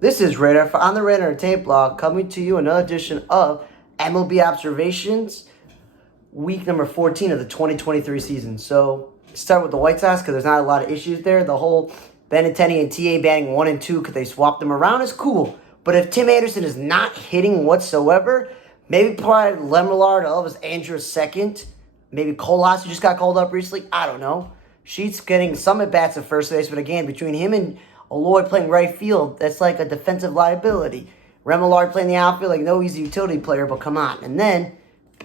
This is Radar on the Radar Tape Blog, coming to you another edition of MLB Observations, week number 14 of the 2023 season. So, start with the White Sox because there's not a lot of issues there. The whole Benintendi and TA batting 1 and 2 because they swapped them around is cool. But if Tim Anderson is not hitting whatsoever, maybe probably Lemillard, Elvis Andrews second, maybe Colas, who just got called up recently, I don't know. Sheets getting some at-bats at first base, but again, between him and Aloy playing right field, that's like a defensive liability. Remillard playing the outfield, like, no, he's a utility player, but come on. And then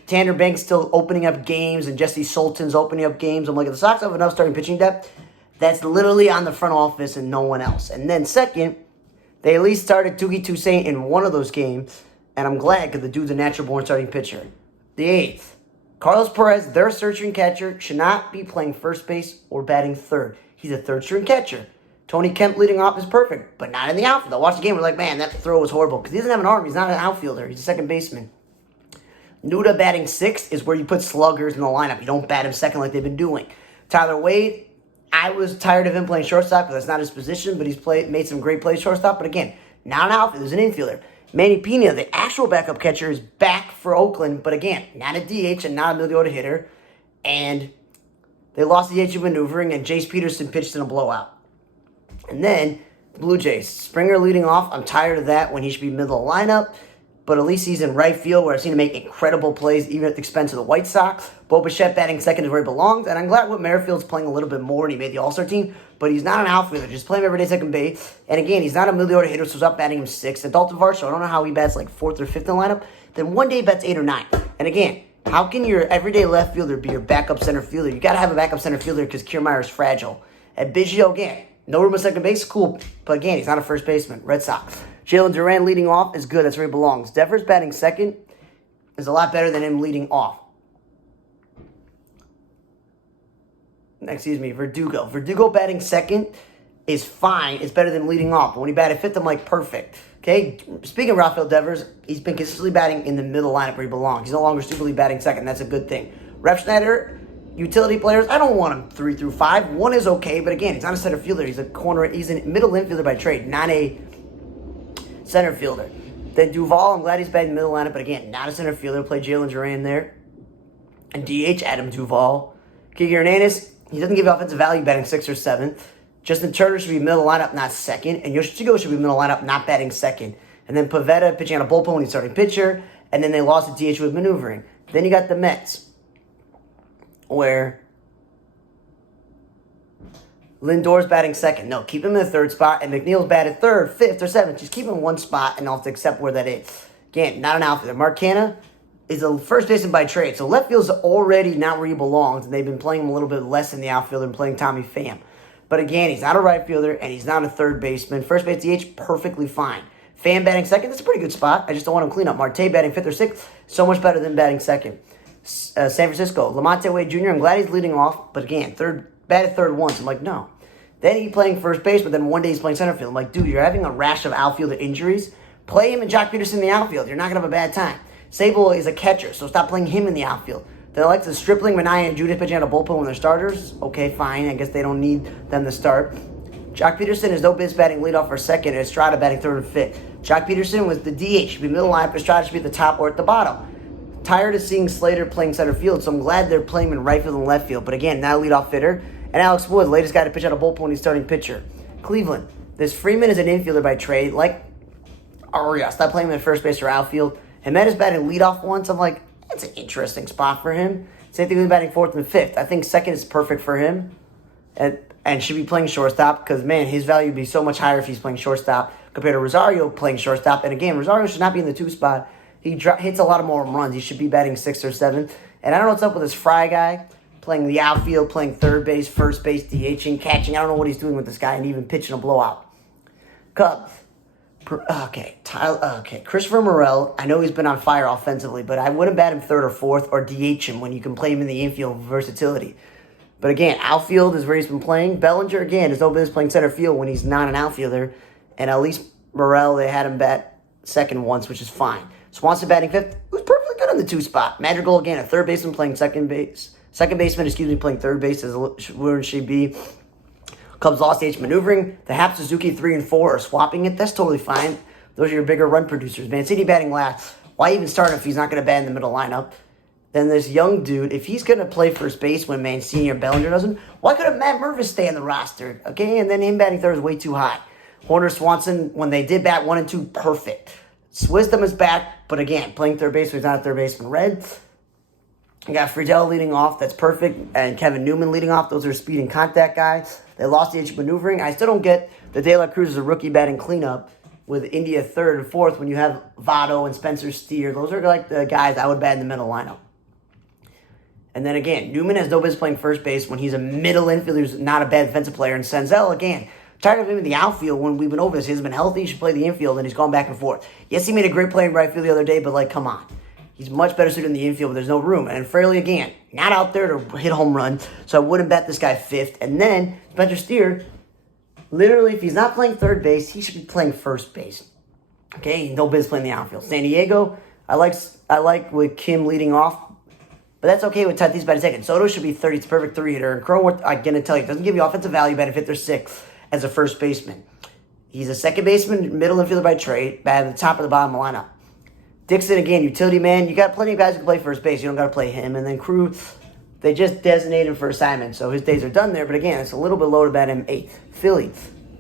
Tanner Banks still opening up games, and Jesse Sultan's opening up games. I'm like, if the Sox have enough starting pitching depth, that's literally on the front office and no one else. And then second, they at least started Touki Toussaint in one of those games, and I'm glad because the dude's a natural-born starting pitcher. The eighth, Carlos Perez, their third-string catcher, should not be playing first base or batting third. He's a third-string catcher. Tony Kemp leading off is perfect, but not in the outfield. I watched the game, we're like, man, that throw was horrible. Because he doesn't have an arm. He's not an outfielder. He's a second baseman. Nuda batting sixth is where you put sluggers in the lineup. You don't bat him second like they've been doing. Tyler Wade, I was tired of him playing shortstop because that's not his position, but he's made some great plays shortstop. But again, not an outfielder. He's an infielder. Manny Pena, the actual backup catcher, is back for Oakland, but again, not a DH and not a middle order hitter. And they lost the DH maneuvering, and Jace Peterson pitched in a blowout. And then, Blue Jays. Springer leading off. I'm tired of that when he should be middle of the lineup. But at least he's in right field where I've seen him make incredible plays, even at the expense of the White Sox. Bo Bichette batting second is where he belongs. And I'm glad Whit Merrifield's playing a little bit more and he made the All-Star team. But he's not an outfielder. Just play him every day second base. And again, he's not a middle order hitter, so stop batting him sixth. And Dalton Varsho, I don't know how he bats like fourth or fifth in the lineup. Then one day he bats 8 or 9. And again, how can your everyday left fielder be your backup center fielder? You got to have a backup center fielder because Kiermaier is fragile. At Biggio, again, no room at second base, cool. But again, he's not a first baseman. Red Sox. Jalen Duran leading off is good. That's where he belongs. Devers batting second is a lot better than him leading off. Verdugo. Verdugo batting second is fine. It's better than leading off. But when he batted fifth, I'm like, perfect. Okay? Speaking of Rafael Devers, he's been consistently batting in the middle lineup where he belongs. He's no longer stupidly batting second. That's a good thing. Rep Schneider, utility players, I don't want him 3 through 5. 1 is okay, but again, he's not a center fielder. He's a middle infielder by trade, not a center fielder. Then Duvall, I'm glad he's batting in the middle lineup, but again, not a center fielder. Play Jalen Duran there. And DH, Adam Duvall. Kike Hernandez, he doesn't give offensive value batting 6th or 7th. Justin Turner should be middle lineup, not second. And Yoshitshigo should be middle lineup, not batting second. And then Pivetta pitching on a bullpen when he's starting pitcher. And then they lost the DH with maneuvering. Then you got the Mets, where Lindor's batting second. No, keep him in the third spot. And McNeil's batted third, fifth, or seventh. Just keep him in one spot and I'll have to accept where that is. Again, not an outfielder. Mark Canha is a first baseman by trade. So left field's already not where he belongs. And they've been playing him a little bit less in the outfield than playing Tommy Pham. But again, he's not a right fielder and he's not a third baseman. First base DH, perfectly fine. Pham batting second, that's a pretty good spot. I just don't want him clean up. Marte batting fifth or sixth, so much better than batting second. San Francisco, Lamonte Wade Jr., I'm glad he's leading off, but again, batted third once. I'm like, no. Then he's playing first base, but then one day he's playing center field. I'm like, dude, you're having a rash of outfielder injuries. Play him and Jock Peterson in the outfield. You're not going to have a bad time. Sable is a catcher, so stop playing him in the outfield. They like the Stripling, Minaya, and Judith pitching on a bullpen when they're starters. Okay, fine. I guess they don't need them to start. Jock Peterson is no biz batting leadoff for second, and Estrada batting third and fifth. Jock Peterson was the DH. Should be middle lineup. Estrada should be at the top or at the bottom. Tired of seeing Slater playing center field, so I'm glad they're playing him in right field and left field. But again, not a leadoff hitter. And Alex Wood, latest guy to pitch out a bullpen when he's starting pitcher. Cleveland, this Freeman is an infielder by trade, like Arias. Stop playing him at first base or outfield. Jimenez batting leadoff once. I'm like, that's an interesting spot for him. Same thing with batting fourth and fifth. I think second is perfect for him. And should be playing shortstop because, man, his value would be so much higher if he's playing shortstop compared to Rosario playing shortstop. And again, Rosario should not be in the 2 spot. He hits a lot of more runs. He should be batting 6th or 7th. And I don't know what's up with this Fry guy playing the outfield, playing third base, first base, DHing, catching. I don't know what he's doing with this guy and even pitching a blowout. Cubs. Christopher Morel, I know he's been on fire offensively, but I wouldn't bat him 3rd or 4th or DH him when you can play him in the infield versatility. But again, outfield is where he's been playing. Bellinger, again, is no business playing center field when he's not an outfielder. And at least Morel, they had him bat second once, which is fine. Swanson batting fifth, who's perfectly good on the 2 spot. Madrigal, again, a third baseman playing second base. Second baseman, playing third base, as where should be. Cubs lost H maneuvering. The Hap, Suzuki 3 and 4 are swapping it. That's totally fine. Those are your bigger run producers. Mancini batting last. Why even start him if he's not going to bat in the middle lineup? Then this young dude, if he's going to play first base when Mancini or Bellinger doesn't, why couldn't Matt Mervis stay on the roster? Okay, and then him batting third is way too high. Horner, Swanson, when they did bat 1 and 2, perfect. Wisdom is back, but again, playing third base when he's not a third baseman. Red, you got Friedel leading off, that's perfect, and Kevin Newman leading off. Those are speed and contact guys. They lost the H maneuvering. I still don't get the De La Cruz as a rookie batting cleanup with India third and fourth when you have Votto and Spencer Steer. Those are like the guys I would bat in the middle lineup. And then again, Newman has no business playing first base when he's a middle infielder who's not a bad defensive player. And Senzel, again, tired of him in the outfield when we've been over this. He hasn't been healthy. He should play the infield, and he's gone back and forth. Yes, he made a great play in right field the other day, but, like, come on. He's much better suited in the infield, but there's no room. And Fraley, again, not out there to hit home run, so I wouldn't bet this guy fifth. And then Spencer Steer, literally, if he's not playing third base, he should be playing first base. Okay, no business playing the outfield. San Diego, I like with Kim leading off. But that's okay with Tatis batting second. Soto should be 30. It's a perfect 3-hitter. And Cronenworth, I'm going to tell you, doesn't give you offensive value benefit. They're 6th as a first baseman. He's a second baseman, middle infielder by trade, batting at the top of the bottom of the lineup. Dixon, again, utility man. You got plenty of guys who can play first base. You don't got to play him. And then Cruz, they just designated him for assignment. So his days are done there. But again, it's a little bit low to bat him 8th. Philly,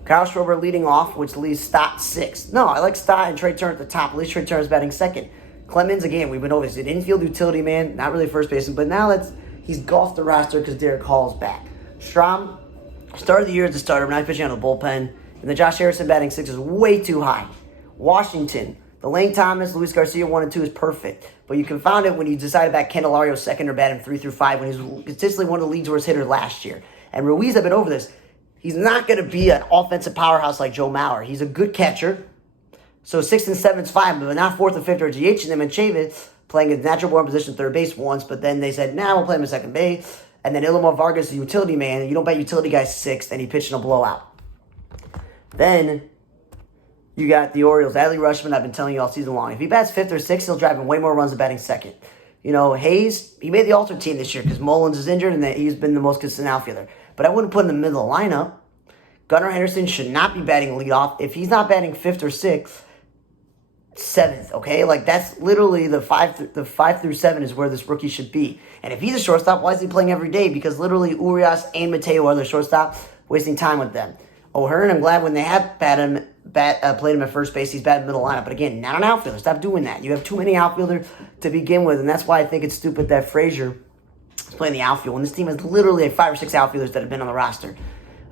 Kyle Schwarber leading off, which leaves Stott 6th. No, I like Stott and Trey Turner at the top. At least Trey Turner's batting second. Clemens, again, we've been over this. An infield utility man, not really first baseman, but now he's golfed the roster because Derek Hall's back. Strom started the year as a starter, now he's pitching on the bullpen. And the Josh Harrison batting 6 is way too high. Washington, the Lane Thomas, Luis Garcia 1 and 2 is perfect. But you confound it when you decide to bat Candelario second or bat him 3 through 5 when he's consistently one of the league's worst hitters last year. And Ruiz, I've been over this. He's not going to be an offensive powerhouse like Joe Mauer. He's a good catcher. So 6th and 7th is fine, but not 4th and 5th are DH. And then Chavis playing his natural born position third base once, but then they said, we'll play him in second base. And then Ilomar Vargas, the utility man, and you don't bet utility guys 6th, and he pitched in a blowout. Then you got the Orioles. Adley Rutschman, I've been telling you all season long. If he bats 5th or 6th, he'll drive him way more runs than batting second. You know, Hayes, he made the All-Star team this year because Mullins is injured and that he's been the most consistent outfielder. But I wouldn't put him in the middle of the lineup. Gunnar Henderson should not be batting leadoff. If he's not batting 5th or 6th, 7th, okay? Like, that's literally the 5 through 7 is where this rookie should be. And if he's a shortstop, why is he playing every day? Because literally Urias and Mateo are the shortstop, wasting time with them. O'Hearn, I'm glad when they have played him at first base, he's batting middle lineup. But again, not an outfielder. Stop doing that. You have too many outfielders to begin with, and that's why I think it's stupid that Frazier is playing the outfield when this team has literally like 5 or 6 outfielders that have been on the roster.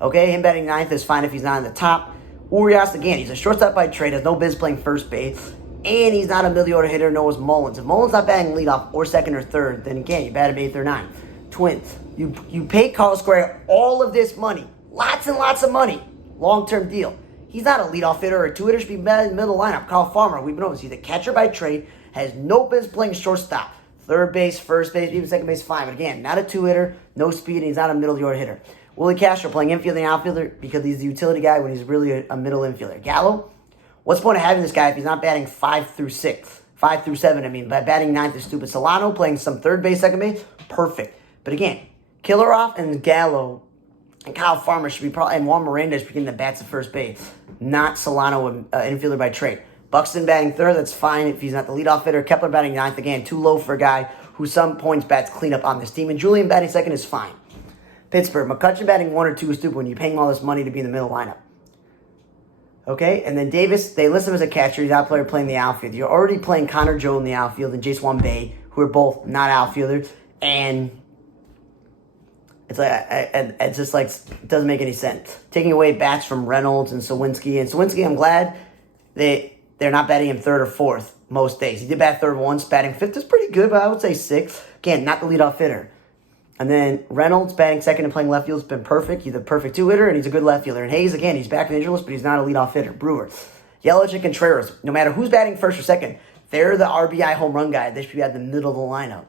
Okay, him batting 9th is fine if he's not in the top. Urias, again, he's a shortstop by trade, has no business playing first base, and he's not a middle-order hitter, nor is Mullins. If Mullins not batting leadoff or second or third, then again, you bat him 8th or 9th. Twins, you pay Carlos Correa all of this money, lots and lots of money, long-term deal. He's not a leadoff hitter or a 2-hitter, should be batting in the middle lineup. Kyle Farmer, we've been over this. He's a catcher by trade, has no business playing shortstop. Third base, first base, even second base, fine. But again, not a 2-hitter, no speed, and he's not a middle-order hitter. Willie Castro playing infield and outfielder because he's the utility guy when he's really a middle infielder. Gallo, what's the point of having this guy if he's not batting 5 through 7, I mean, by batting 9th is stupid. Solano playing some third base, second base, perfect. But again, Killaroff and Gallo and Kyle Farmer should be probably, and Juan Miranda should be getting the bats at first base, not Solano, infielder by trade. Buxton batting third, that's fine if he's not the leadoff hitter. Kepler batting 9th, again, too low for a guy who some points bats clean up on this team. And Julian batting second is fine. Pittsburgh, McCutchen batting 1 or 2 is stupid when you're paying all this money to be in the middle lineup. Okay, and then Davis, they list him as a catcher. He's not a player playing the outfield. You're already playing Connor Joe in the outfield and Jason Bay, who are both not outfielders. And it's like, it's just like, it doesn't make any sense. Taking away bats from Reynolds and Sawinski. And Sawinski, I'm glad they're not batting him 3rd or 4th most days. He did bat 3rd once. Batting 5th is pretty good, but I would say 6th. Again, not the leadoff hitter. And then Reynolds batting second and playing left field has been perfect. He's a perfect 2-hitter, and he's a good left fielder. And Hayes, again, he's back in the injury list, but he's not a leadoff hitter. Brewer, Yelich, and Contreras, no matter who's batting 1st or 2nd, they're the RBI home run guy. They should be at the middle of the lineup.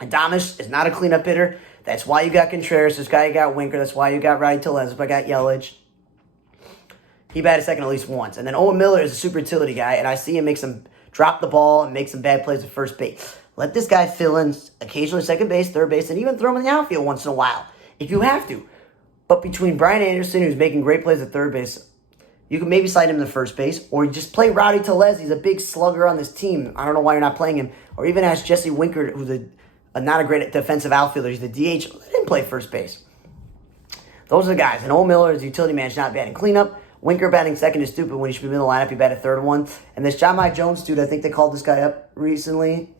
And Adames is not a cleanup hitter. That's why you got Contreras. This guy you got Winker. That's why you got Ryan Tellez. That's why I got Yelich. He batted second at least once. And then Owen Miller is a super utility guy, and I see him make some drop the ball and make some bad plays at first base. Let this guy fill in occasionally second base, third base, and even throw him in the outfield once in a while if you have to. But between Brian Anderson, who's making great plays at third base, you can maybe slide him to first base, or you just play Rowdy Tellez. He's a big slugger on this team. I don't know why you're not playing him. Or even ask Jesse Winker, who's not a great defensive outfielder. He's the DH. Let him play first base. Those are the guys. And Old Miller is a utility man, not batting cleanup. Winker batting second is stupid when he should be in the lineup. He batted third one. And this John Mike Jones dude, I think they called this guy up recently.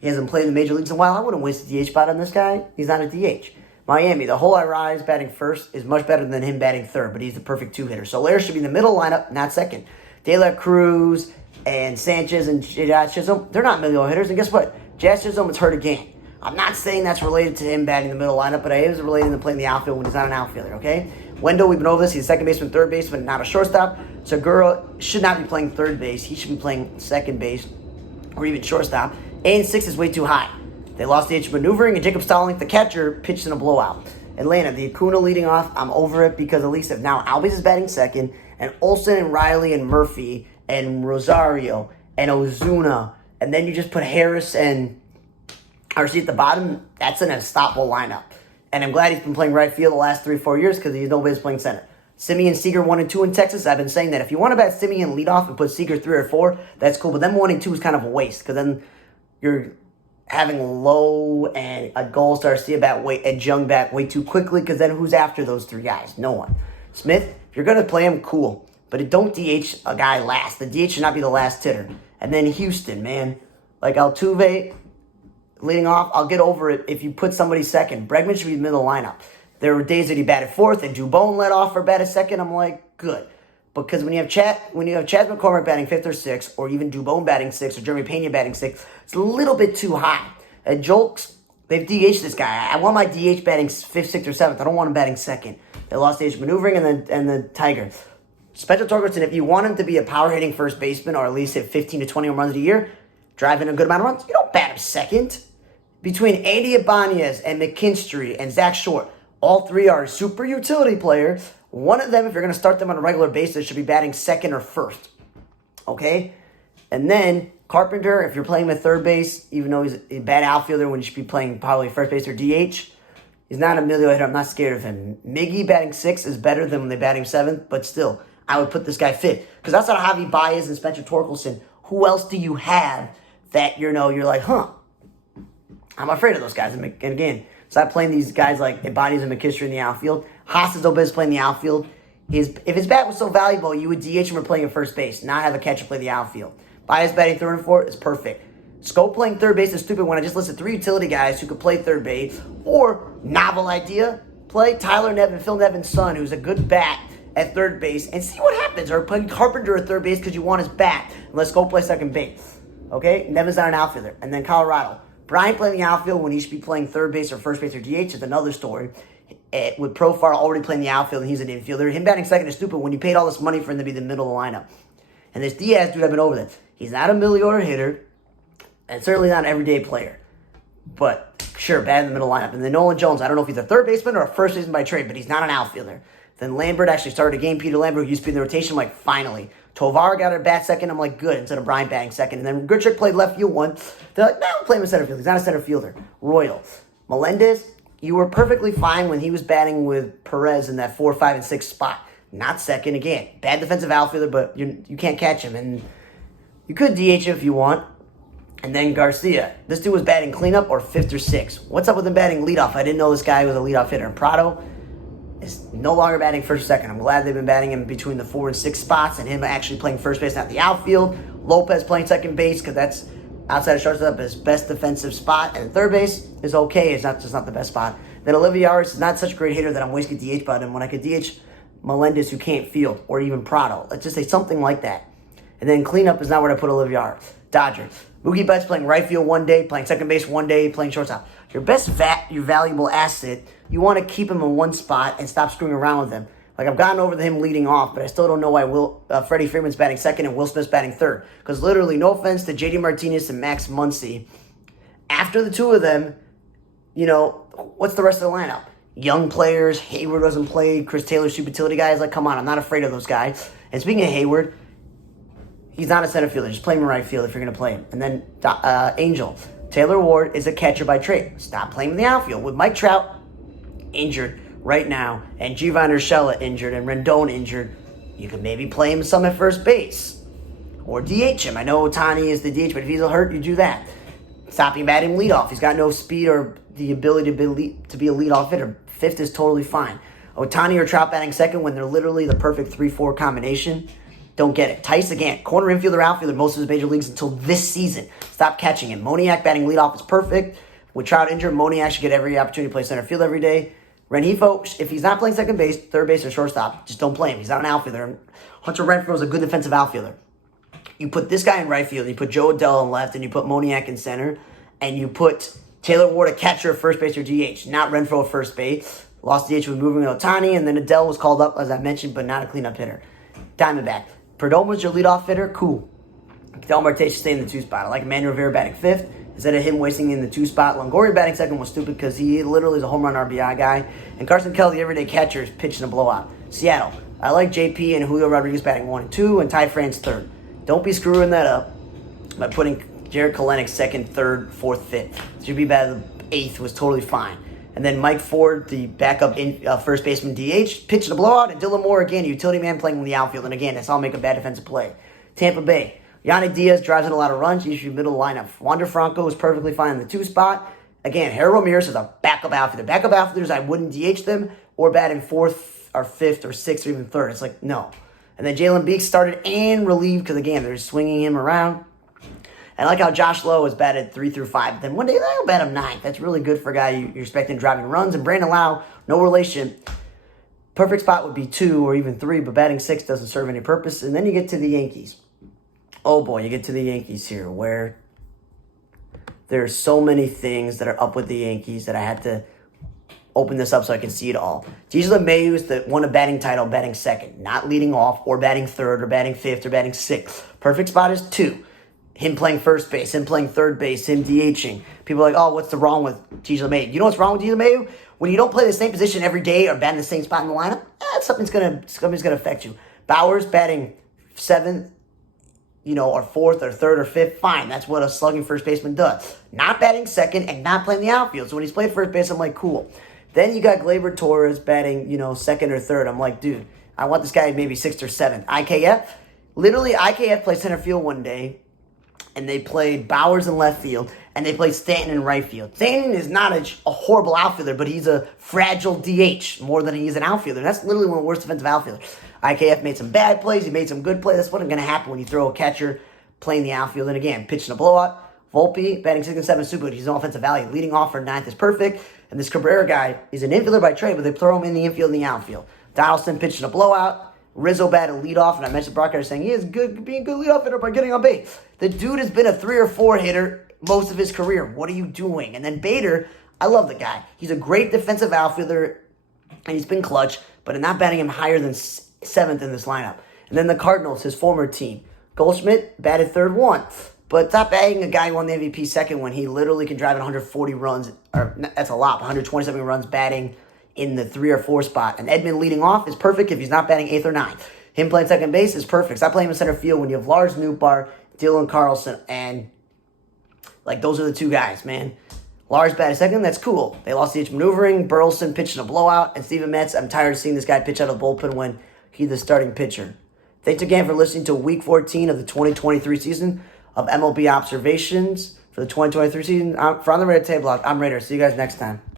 He hasn't played in the major leagues in a while. I wouldn't waste a DH spot on this guy. He's not a DH. Miami, the whole Rise batting first is much better than him batting third, but he's the perfect two-hitter. So Lair should be in the middle lineup, not second. De La Cruz and Sanchez and Jazz Chisholm, they're not middle hitters. And guess what? Jazz Chisholm is hurt again. I'm not saying that's related to him batting the middle lineup, but it is related to playing the outfield when he's not an outfielder, okay? Wendell, we've been over this. He's a second baseman, third baseman, not a shortstop. Segura should not be playing third base. He should be playing second base or even shortstop. And 6 is way too high. They lost the edge of maneuvering, and Jacob Stallings, the catcher, pitched in a blowout. Atlanta, the Acuna leading off, I'm over it because at least if now Albies is batting second, and Olsen and Riley and Murphy and Rosario and Ozuna, and then you just put Harris and RC at the bottom, that's an unstoppable lineup. And I'm glad he's been playing right field the last 3-4 years because nobody's playing center. Simeon, Seager 1 and 2 in Texas. I've been saying that if you want to bat Simeon lead off and put Seager 3 or 4, that's cool. But then 1 and 2 is kind of a waste because then you're having Lowe and a Gold Garcia bat and Jung bat way too quickly because then who's after those 3 guys? No one. Smith, if you're going to play him, cool. But don't DH a guy last. The DH should not be the last hitter. And then Houston, man. Like Altuve leading off, I'll get over it if you put somebody second. Bregman should be in the middle lineup. There were days that he batted fourth and Dubon led off or batted second. I'm like, good. Because when you have Chad McCormick batting fifth or sixth, or even Dubon batting sixth, or Jeremy Pena batting sixth, it's a little bit too high. And Jolks, they've DH'd this guy. I want my DH batting fifth, sixth, or seventh. I don't want him batting second. They lost the edge maneuvering and the Tiger. Spencer Torkelson, if you want him to be a power hitting first baseman, or at least hit 15 to 20 home runs a year, driving a good amount of runs, you don't bat him second. Between Andy Ibanez and McKinstry and Zach Short, all 3 are super utility players. One of them, if you're going to start them on a regular basis, should be batting second or first. Okay? And then Carpenter, if you're playing him at third base, even though he's a bad outfielder when you should be playing probably first base or DH, he's not a million hitter. I'm not scared of him. Miggy batting sixth is better than when they bat him seventh, but still, I would put this guy fifth. Because that's not Javi Baez and Spencer Torkelson. Who else do you have that you're like, I'm afraid of those guys. And again, stop playing these guys like Ibanez and McKinstry in the outfield. Haas is Obez playing the outfield. If his bat was so valuable, you would DH him or playing at first base, not have a catcher play the outfield. Baez batting third and fourth is perfect. Scope playing third base is stupid when I just listed 3 utility guys who could play third base. Or, novel idea, play Tyler Nevin, Phil Nevin's son, who's a good bat at third base, and see what happens. Or play Carpenter at third base because you want his bat. And let's go play second base. Okay? Nevin's not an outfielder. And then Colorado. Brian playing the outfield when he should be playing third base or first base or DH is another story. With Profar already playing the outfield and he's an infielder. Him batting second is stupid when you paid all this money for him to be the middle of the lineup. And this Diaz dude, I've been over that. He's not a million-order hitter and certainly not an everyday player. But sure, bad in the middle lineup. And then Nolan Jones, I don't know if he's a third baseman or a first baseman by trade, but he's not an outfielder. Then Lambert actually started a game. Peter Lambert, who used to be in the rotation, I'm like, finally. Tovar got a bat second. I'm like, good, instead of Brian batting second. And then Grichuk played left field one. They're like, no, we'll play him in center field. He's not a center fielder. Royal. Melendez, you were perfectly fine when he was batting with Perez in that 4, 5, and 6 spot. Not second again. Bad defensive outfielder, but you can't catch him. And you could DH him if you want. And then Garcia. This dude was batting cleanup or 5th or 6th. What's up with him batting leadoff? I didn't know this guy was a leadoff hitter. And Prado is no longer batting first or second. I'm glad they've been batting him between the 4 and 6 spots and him actually playing first base, not the outfield. Lopez playing second base because that's outside of shortstop his best defensive spot. And third base is okay. It's just not the best spot. Then Olivia Arias is not such a great hitter that I'm wasting DH by him when I could DH Melendez who can't field or even Prado. Let's just say something like that. And then cleanup is not where I put Olivia Arias. Dodgers. Mookie Betts playing right field one day, playing second base one day, playing shortstop. Your best your valuable asset, you want to keep him in one spot and stop screwing around with him. Like, I've gotten over him leading off, but I still don't know why Freddie Freeman's batting second and Will Smith's batting third. Because literally, no offense to JD Martinez and Max Muncy, after the two of them, what's the rest of the lineup? Young players, Hayward doesn't play, Chris Taylor's super utility guys. Like, come on, I'm not afraid of those guys. And speaking of Hayward, he's not a center fielder. Just play him in right field if you're going to play him. And then Angel. Taylor Ward is a catcher by trade. Stop playing in the outfield. With Mike Trout injured right now, and Giovanni Urshela injured and Rendon injured, you could maybe play him some at first base. Or DH him. I know Ohtani is the DH, but if he's hurt, you do that. Stop him batting leadoff. He's got no speed or the ability to be a leadoff hitter. Fifth is totally fine. Ohtani or Trout batting second when they're literally the perfect 3-4 combination. Don't get it. Tice, again, corner infielder, outfielder, most of his major leagues until this season. Stop catching him. Moniak batting leadoff is perfect. With Trout injured, Moniak should get every opportunity to play center field every day. Renifo, if he's not playing second base, third base, or shortstop, just don't play him. He's not an outfielder. Hunter Renfroe is a good defensive outfielder. You put this guy in right field, you put Joe Adell in left, and you put Moniak in center, and you put Taylor Ward a catcher, first base, or DH, not Renfroe at first base. Lost DH with moving Ohtani, and then Adell was called up, as I mentioned, but not a cleanup hitter. Diamondback. Perdomo's your leadoff hitter, cool. Del Marte should stay in the 2 spot. I like Emmanuel Rivera batting 5th. Instead of him wasting in the 2 spot, Longoria batting second was stupid because he literally is a home run RBI guy. And Carson Kelly, the everyday catcher, is pitching a blowout. Seattle. I like JP and Julio Rodriguez batting 1 and 2, and Ty France third. Don't be screwing that up by putting Jared Kelenic second, third, fourth, fifth. Should be bad. The 8th was totally fine. And then Mike Ford, the backup first baseman DH, pitching a blowout. And Dylan Moore, again, utility man playing in the outfield. And again, that's all make a bad defensive play. Tampa Bay. Yanni Diaz drives in a lot of runs. Usually middle lineup. Wander Franco is perfectly fine in the 2 spot. Again, Harold Ramirez is a backup outfielder. Backup outfielders, I wouldn't DH them or bat in 4th or 5th or 6th or even 3rd. It's like, no. And then Jalen Beeks started and relieved because, again, they're swinging him around. I like how Josh Lowe is batted 3 through 5. Then one day they'll bat him 9th. That's really good for a guy you're expecting driving runs. And Brandon Lau, no relation. Perfect spot would be 2 or even 3, but batting 6 doesn't serve any purpose. And then you get to the Yankees. Oh boy, you get to the Yankees here where there's so many things that are up with the Yankees that I had to open this up so I can see it all. DJ LeMahieu is the won a batting title, batting second, not leading off or batting third or batting 5th or batting 6th. Perfect spot is 2. Him playing first base, him playing third base, him DHing. People are like, oh, what's wrong with DJ LeMahieu? You know what's wrong with DJ LeMahieu? When you don't play the same position every day or bat in the same spot in the lineup, something's gonna affect you. Bauer's batting 7th, or 4th or 3rd or 5th, fine. That's what a slugging first baseman does. Not batting second and not playing the outfield. So when he's playing first base, I'm like, cool. Then you got Gleyber Torres batting, 2nd or 3rd. I'm like, dude, I want this guy maybe 6th or 7th. IKF, literally IKF played center field one day, and they played Bowers in left field, and they played Stanton in right field. Stanton is not a horrible outfielder, but he's a fragile DH more than he is an outfielder. That's literally one of the worst defensive outfielders. IKF made some bad plays. He made some good plays. That's what's going to happen when you throw a catcher playing the outfield. And again, pitching a blowout. Volpe, batting 6th and 7th, super good. He's an offensive value. Leading off for 9th is perfect. And this Cabrera guy is an infielder by trade, but they throw him in the infield and the outfield. Donaldson pitching a blowout. Rizzo batted leadoff, and I mentioned Brockhaus saying he is good, being a good leadoff hitter by getting on base. The dude has been a 3 or 4 hitter most of his career. What are you doing? And then Bader, I love the guy. He's a great defensive outfielder, and he's been clutch, but I'm not batting him higher than 7th in this lineup. And then the Cardinals, his former team. Goldschmidt batted 3rd once. But stop batting a guy who won the MVP second when he literally can drive in 140 runs, or that's a lot, 127 runs batting in the 3 or 4 spot. And Edmund leading off is perfect if he's not batting 8th or 9th. Him playing second base is perfect. Stop playing him in center field when you have Lars Nootbaar, Dylan Carlson, and those are the 2 guys, man. Lars batted second, that's cool. They lost DH maneuvering, Burleson pitching a blowout, and Steven Metz, I'm tired of seeing this guy pitch out of the bullpen when he's the starting pitcher. Thanks again for listening to Week 14 of the 2023 season of MLB Observations for the 2023 season. For On the Radar Table Block, I'm Raider. See you guys next time.